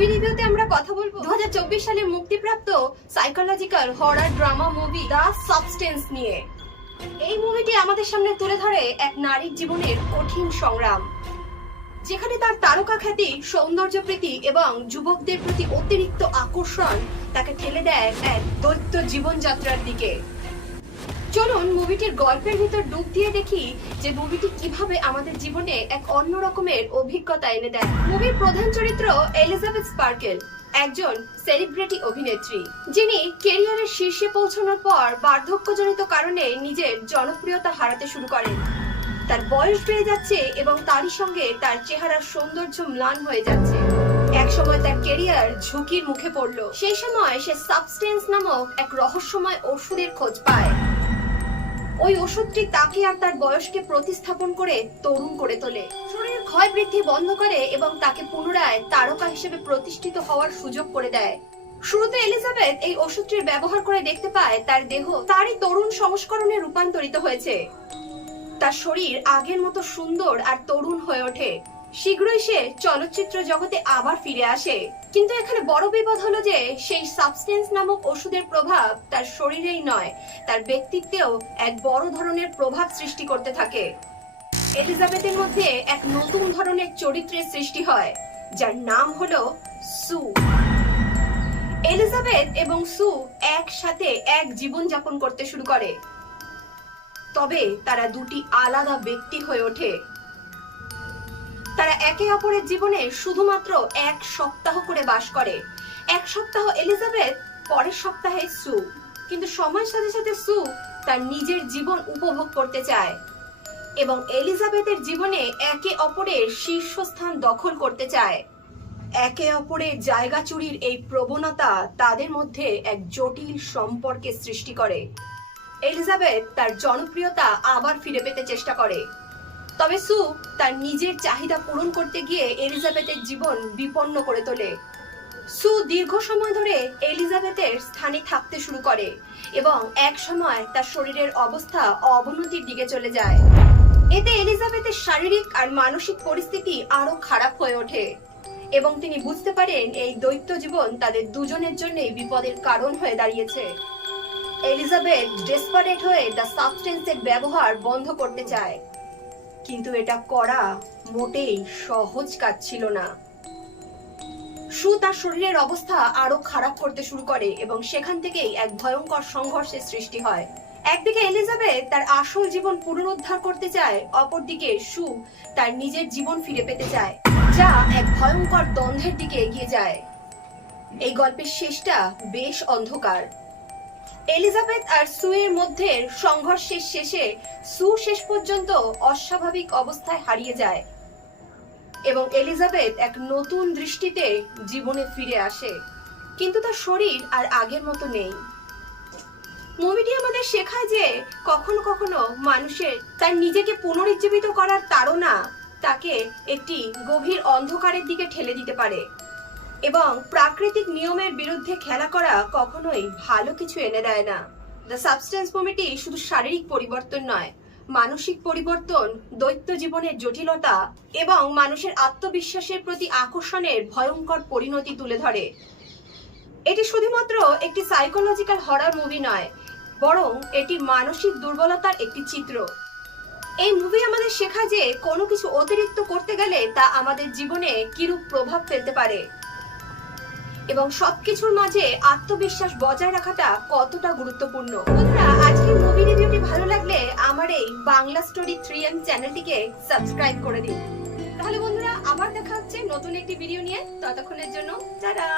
Movie রিভিউতে আমরা কথা বলবো 2024 সালে মুক্তিপ্রাপ্ত psychological horror drama movie the substance নিয়ে। এই মুভিটি আমাদের সামনে তুলে ধরে এক নারীর জীবনের কঠিন সংগ্রাম, যেখানে তার তারকা খ্যাতি, সৌন্দর্য প্রীতি এবং যুবকদের প্রতি অতিরিক্ত আকর্ষণ তাকে ঠেলে দেয় এক দৈত্য জীবনযাত্রার দিকে। চলুন মুভিটির গল্পের ভিতর ডুব দিয়ে দেখি যে মুভিটি কিভাবে আমাদের জীবনে এক অন্য রকমের অভিজ্ঞতা এনে দেয়। মুভির প্রধান চরিত্র এলিজাবেথ স্পার্কেল, একজন সেলিব্রিটি অভিনেত্রী, যিনি ক্যারিয়ারের শীর্ষে পৌঁছানোর পর বার্ধক্যজনিত কারণে নিজের জনপ্রিয়তা হারাতে শুরু করেন। তার বয়স বেড়ে যাচ্ছে এবং তারই সঙ্গে তার চেহারার সৌন্দর্য ম্লান হয়ে যাচ্ছে। একসময় তার ক্যারিয়ার ঝুঁকির মুখে পড়ল। সেই সময় সে সাবস্টেন্স নামক এক রহস্যময় ওষুধের খোঁজ পায়। ওই ওষুধটি তাকে আর তার বয়সকে প্রতিস্থাপন করে তরুণ করে তোলে, শরীরের ক্ষয় বৃদ্ধি বন্ধ করে এবং তাকে পুনরায় তারকা হিসেবে প্রতিষ্ঠিত হওয়ার সুযোগ করে দেয়। শুরুতে এলিজাবেথ এই ওষুধটির ব্যবহার করে দেখতে পায় তার দেহ তারই তরুণ সংস্করণে রূপান্তরিত হয়েছে। তার শরীর আগের মতো সুন্দর আর তরুণ হয়ে ওঠে। শীঘ্রই সে চলচ্চিত্র জগতে আবার ফিরে আসে। কিন্তু এখানে বড় বিপদ হলো যে সেই সাবস্টেন্স নামক ওষুধের প্রভাব তার শরীরেই নয়, তার ব্যক্তিত্বেও এক বড় ধরনের প্রভাব সৃষ্টি করতে থাকে। এলিজাবেথের মধ্যে এক নতুন ধরনের চরিত্রের সৃষ্টি হয়, যার নাম হলো সু। এলিজাবেথ এবং সু একসাথে এক জীবন যাপন করতে শুরু করে, তবে তারা দুটি আলাদা ব্যক্তি হয়ে ওঠে। তারা একে অপরের জীবনে শুধুমাত্র এক সপ্তাহ করে বাস করে। এক সপ্তাহ এলিজাবেথ, পরের সপ্তাহে সু। কিন্তু সময়ের সাথে সাথে সু তার নিজের জীবন উপভোগ করতে চায় এবং এলিজাবেথের জীবনে একে অপরের শীর্ষস্থান দখল করতে চায়। একে অপরের জায়গা চুরির এই প্রবণতা তাদের মধ্যে এক জটিল সম্পর্কের সৃষ্টি করে। এলিজাবেথ তার জনপ্রিয়তা আবার ফিরে পেতে চেষ্টা করে, তবে সু তার নিজের চাহিদা পূরণ করতে গিয়ে এলিজাবেথের জীবন বিপন্ন করে তোলে। সু দীর্ঘ সময় ধরে এলিজাবেথের স্থানে থাকতে শুরু করে এবং এক সময় তার শরীরের অবস্থা অবনতির দিকে চলে যায়। এতে এলিজাবেথের শারীরিক আর মানসিক পরিস্থিতি আরো খারাপ হয়ে ওঠে এবং তিনি বুঝতে পারেন এই দৈত্য জীবন তাদের দুজনের জন্যই বিপদের কারণ হয়ে দাঁড়িয়েছে। এলিজাবেথ ডেসপারেট হয়ে দ্য সাবস্টেন্সের ব্যবহার বন্ধ করতে চায়, কিন্তু এটা করা মোটেই সহজ কাজ ছিল না। সু তার শরীরের অবস্থা আরো খারাপ করতে শুরু করে এবং সেখান থেকেই এক ভয়ঙ্কর সংঘর্ষের সৃষ্টি হয়। একদিকে এলিজাবেথ তার আসল জীবন পুনরুদ্ধার করতে চায়, অপরদিকে সু তার নিজের জীবন ফিরে পেতে চায়, যা এক ভয়ঙ্কর দ্বন্দ্বের দিকে এগিয়ে যায়। এই গল্পের শেষটা বেশ অন্ধকার। এলিজাবেথ আর সু এর মধ্যে সংঘর্ষের শেষে সু শেষ পর্যন্ত অস্বাভাবিক অবস্থায় হারিয়ে যায় এবং এলিজাবেথ এক নতুন দৃষ্টিতে জীবনে ফিরে আসে, কিন্তু তার শরীর আর আগের মতো নেই। মুভিটি আমাদের শেখায় যে কখনো কখনো মানুষের তার নিজেকে পুনরুজ্জীবিত করার তাড়না তাকে একটি গভীর অন্ধকারের দিকে ঠেলে দিতে পারে এবং প্রাকৃতিক নিয়মের বিরুদ্ধে খেলা করা কখনোই ভালো কিছু এনে দেয় না। দ্য সাবস্টেন্স মুভিটি শুধু শারীরিক পরিবর্তন নয়, মানসিক পরিবর্তন, দৈত্য জীবনের জটিলতা এবং মানুষের আত্মবিশ্বাসের প্রতি আকর্ষণের ভয়ঙ্কর পরিণতি তুলে ধরে। এটি শুধুমাত্র একটি সাইকোলজিক্যাল হরর মুভি নয়, বরং এটি মানসিক দুর্বলতার একটি চিত্র। এই মুভি আমাদের শেখায় যে কোনো কিছু অতিরিক্ত করতে গেলে তা আমাদের জীবনে কিরূপ প্রভাব ফেলতে পারে এবং সবকিছুর মাঝে আত্মবিশ্বাস বজায় রাখাটা কতটা গুরুত্বপূর্ণ। বন্ধুরা, আজকের মুভি রিভিউটি ভালো লাগলে আমার এই বাংলা স্টোরি 3M চ্যানেলটিকে সাবস্ক্রাইব করে দিন। তাহলে বন্ধুরা, আবার দেখা হচ্ছে নতুন একটি ভিডিও নিয়ে। ততক্ষণের জন্য টাটা।